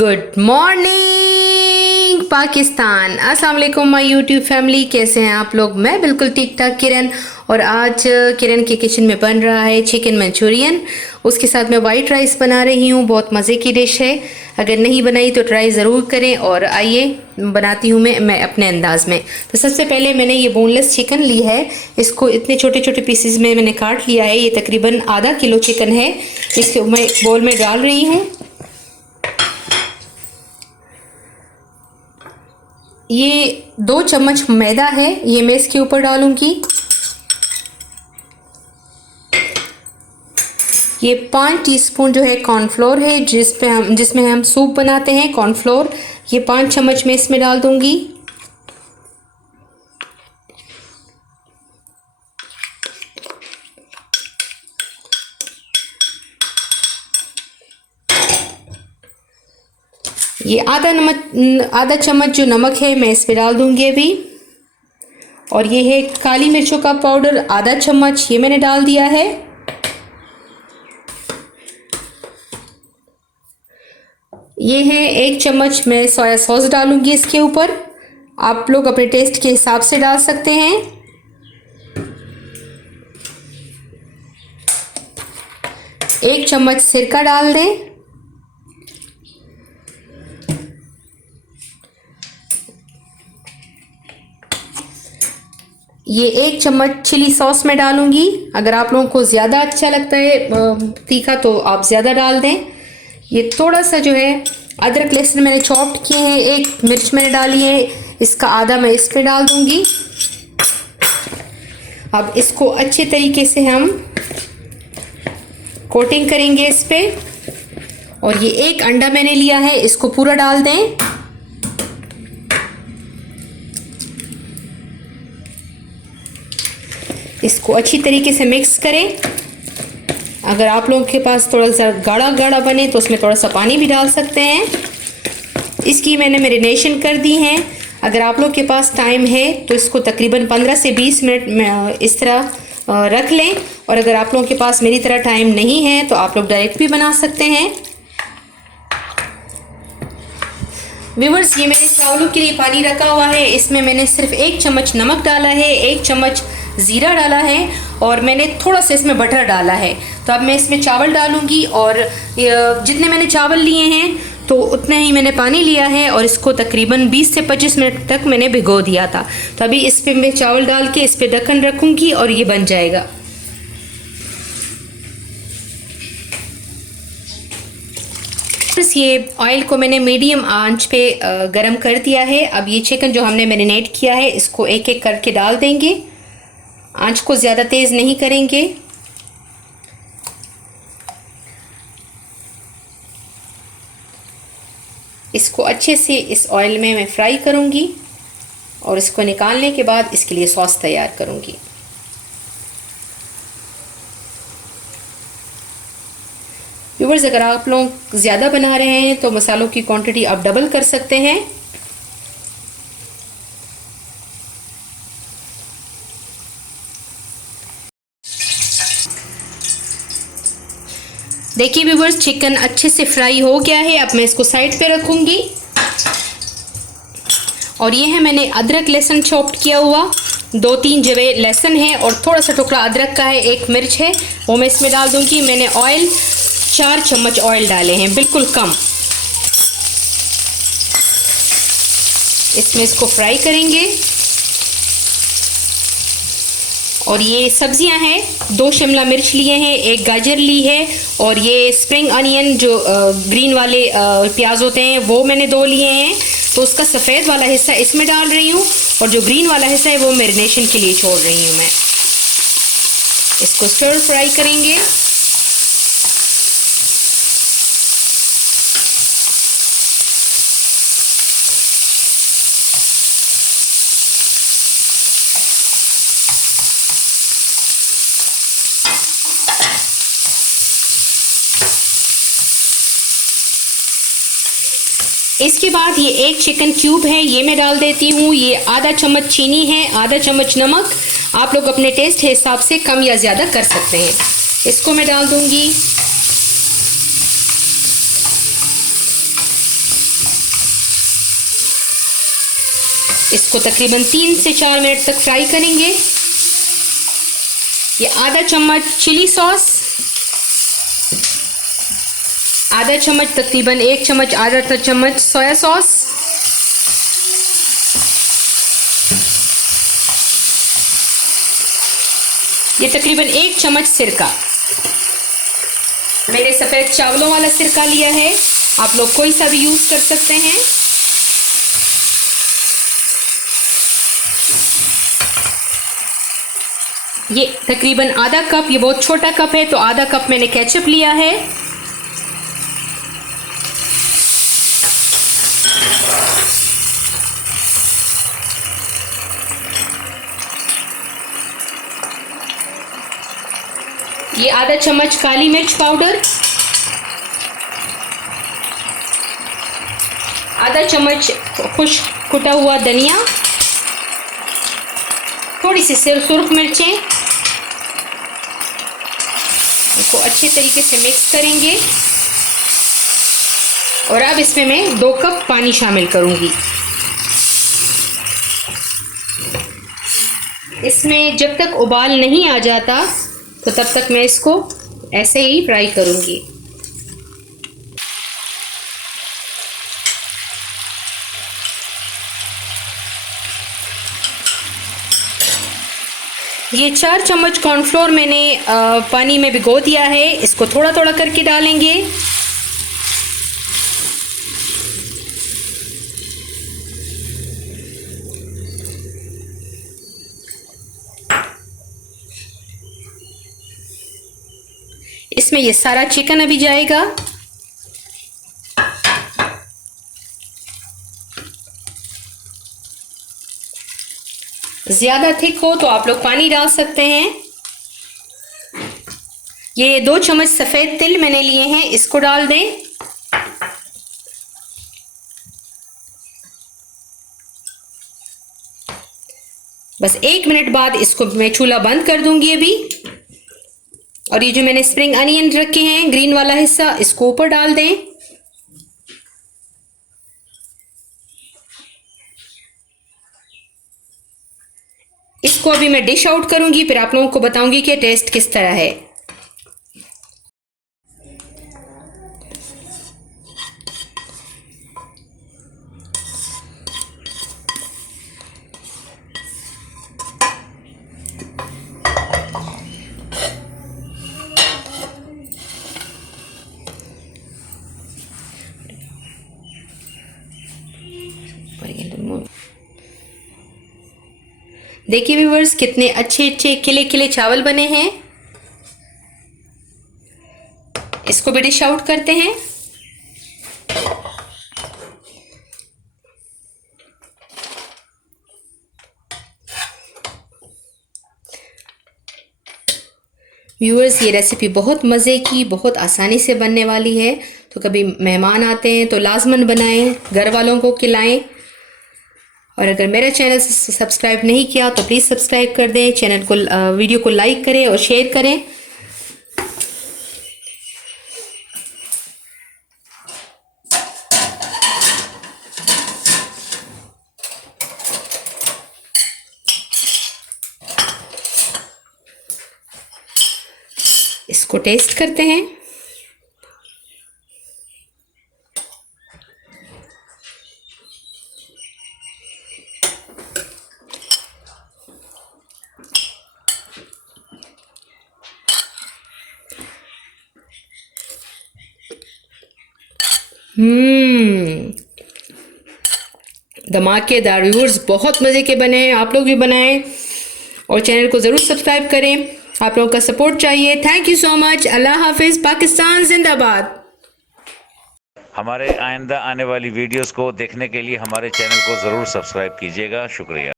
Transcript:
Good morning Pakistan. अस्सलाम वालेकुम my YouTube family, कैसे हैं आप लोग। मैं बिल्कुल ठीक ठाक किरण। और आज किरण के किचन में बन रहा है चिकन मंचूरियन। उसके साथ मैं वाइट राइस बना रही हूँ। बहुत मज़े की डिश है, अगर नहीं बनाई तो ट्राई ज़रूर करें। और आइए बनाती हूँ मैं अपने अंदाज में। तो सबसे पहले मैंने ये बोनलेस चिकन ली है, इसको इतने छोटे छोटे पीसेस में मैंने काट लिया है। ये तकरीबन आधा किलो चिकन है। इसको मैं बोल में डाल रही हूँ। ये 2 चम्मच मैदा है, ये मैं इसके ऊपर डालूंगी। ये 5 टीस्पून जो है कॉर्नफ्लोर है, जिसमें हम सूप बनाते हैं। कॉर्नफ्लोर ये 5 चम्मच मैं इसमें डाल दूंगी। ये आधा चम्मच जो नमक है मैं इस पे डाल दूंगी अभी। और ये है काली मिर्चों का पाउडर, आधा चम्मच ये मैंने डाल दिया है। ये है 1 चम्मच मैं सोया सॉस डालूंगी इसके ऊपर। आप लोग अपने टेस्ट के हिसाब से डाल सकते हैं। एक चम्मच सिरका डाल दें। ये 1 चम्मच चिली सॉस में डालूंगी। अगर आप लोगों को ज़्यादा अच्छा लगता है तीखा तो आप ज़्यादा डाल दें। ये थोड़ा सा जो है अदरक लहसुन मैंने चॉप्ड किए हैं, 1 मिर्च मैंने डाली है, इसका आधा मैं इस पे डाल दूंगी। अब इसको अच्छे तरीके से हम कोटिंग करेंगे इस पे। और ये 1 अंडा मैंने लिया है, इसको पूरा डाल दें। इसको अच्छी तरीके से मिक्स करें। अगर आप लोगों के पास थोड़ा सा गाढ़ा गाढ़ा बने तो उसमें थोड़ा सा पानी भी डाल सकते हैं। इसकी मैंने मैरिनेशन कर दी है। अगर आप लोग के पास टाइम है तो इसको तकरीबन 15 से 20 मिनट में इस तरह रख लें। और अगर आप लोगों के पास मेरी तरह टाइम नहीं है तो आप लोग डायरेक्ट भी बना सकते हैं। व्यूअर्स, ये मैंने चावलों के लिए पानी रखा हुआ है। इसमें मैंने सिर्फ 1 चम्मच नमक डाला है, 1 चम्मच ज़ीरा डाला है और मैंने थोड़ा सा इसमें बटर डाला है। तो अब मैं इसमें चावल डालूंगी। और जितने मैंने चावल लिए हैं तो उतना ही मैंने पानी लिया है। और इसको तकरीबन 20 से 25 मिनट तक मैंने भिगो दिया था। तो अभी इस पर मैं चावल डाल के इस पर ढक्कन रखूँगी और ये बन जाएगा। ये ऑयल को मैंने मीडियम आंच पे गरम कर दिया है। अब ये चिकन जो हमने मैरिनेट किया है इसको एक एक करके डाल देंगे। आंच को ज़्यादा तेज़ नहीं करेंगे। इसको अच्छे से इस ऑयल में मैं फ्राई करूंगी। और इसको निकालने के बाद इसके लिए सॉस तैयार करूंगी। व्यूअर्स, अगर आप लोग ज़्यादा बना रहे हैं तो मसालों की क्वांटिटी आप डबल कर सकते हैं। देखिए व्यूअर्स, चिकन अच्छे से फ्राई हो गया है। अब मैं इसको साइड पे रखूंगी। और ये है मैंने अदरक लहसुन चॉप्ड किया हुआ, 2-3 जवे लहसुन है और थोड़ा सा टुकड़ा अदरक का है, 1 मिर्च है, वो मैं इसमें डाल दूंगी। मैंने ऑयल 4 चम्मच ऑयल डाले हैं, बिल्कुल कम। इसमें इसको फ्राई करेंगे। और ये सब्जियां हैं, 2 शिमला मिर्च लिए हैं, 1 गाजर ली है और ये स्प्रिंग अनियन जो ग्रीन वाले प्याज होते हैं वो मैंने 2 लिए हैं। तो उसका सफ़ेद वाला हिस्सा इसमें डाल रही हूँ और जो ग्रीन वाला हिस्सा है वो मैरिनेशन के लिए छोड़ रही हूँ मैं। इसको स्टर फ्राई करेंगे। इसके बाद ये 1 चिकन क्यूब है, ये मैं डाल देती हूँ। ये आधा चम्मच चीनी है, आधा चम्मच नमक। आप लोग अपने टेस्ट के हिसाब से कम या ज़्यादा कर सकते हैं। इसको मैं डाल दूँगी। इसको तकरीबन 3 से 4 मिनट तक फ्राई करेंगे। ये आधा चम्मच चिली सॉस, आधा चम्मच, तकरीबन 1 चम्मच, आधा चम्मच सोया सॉस, ये तकरीबन 1 चम्मच सिरका। मैंने सफ़ेद चावलों वाला सिरका लिया है, आप लोग कोई सा भी यूज़ कर सकते हैं। ये तकरीबन आधा कप, ये बहुत छोटा कप है तो आधा कप मैंने केचप लिया है। ये आधा चम्मच काली मिर्च पाउडर, आधा चम्मच खुश्क कुटा हुआ धनिया, थोड़ी सी सुर्ख मिर्चें। इसको अच्छे तरीके से मिक्स करेंगे और अब इसमें मैं 2 कप पानी शामिल करूंगी। इसमें जब तक उबाल नहीं आ जाता तो तब तक मैं इसको ऐसे ही फ्राई करूंगी। ये 4 चम्मच कॉर्नफ्लोर मैंने पानी में भिगो दिया है, इसको थोड़ा थोड़ा करके डालेंगे। इसमें ये सारा चिकन अभी जाएगा। ज़्यादा थिक हो तो आप लोग पानी डाल सकते हैं। ये 2 चम्मच सफ़ेद तिल मैंने लिए हैं, इसको डाल दें। बस 1 मिनट बाद इसको मैं चूल्हा बंद कर दूंगी अभी। और ये जो मैंने स्प्रिंग अनियन रखे हैं, ग्रीन वाला हिस्सा, इसको ऊपर डाल दें। इसको अभी मैं डिश आउट करूंगी, फिर आप लोगों को बताऊंगी कि टेस्ट किस तरह है। देखिए व्यूअर्स, कितने अच्छे अच्छे खिले खिले चावल बने हैं। इसको भी डिश आउट करते हैं। व्यूअर्स, ये रेसिपी बहुत मज़े की, बहुत आसानी से बनने वाली है, तो कभी मेहमान आते हैं तो लाजमन बनाएं, घर वालों को खिलाएं। और अगर मेरा चैनल सब्सक्राइब नहीं किया तो प्लीज़ सब्सक्राइब कर दें, चैनल को, वीडियो को लाइक करें और शेयर करें। इसको टेस्ट करते हैं। धमाकेदार व्यूअर्स, बहुत मज़े के बने हैं। आप लोग भी बनाएं और चैनल को ज़रूर सब्सक्राइब करें। आप लोगों का सपोर्ट चाहिए। Thank you so much. अल्लाह हाफिज़। पाकिस्तान जिंदाबाद। हमारे आइंदा आने वाली वीडियोस को देखने के लिए हमारे चैनल को ज़रूर सब्सक्राइब कीजिएगा। शुक्रिया।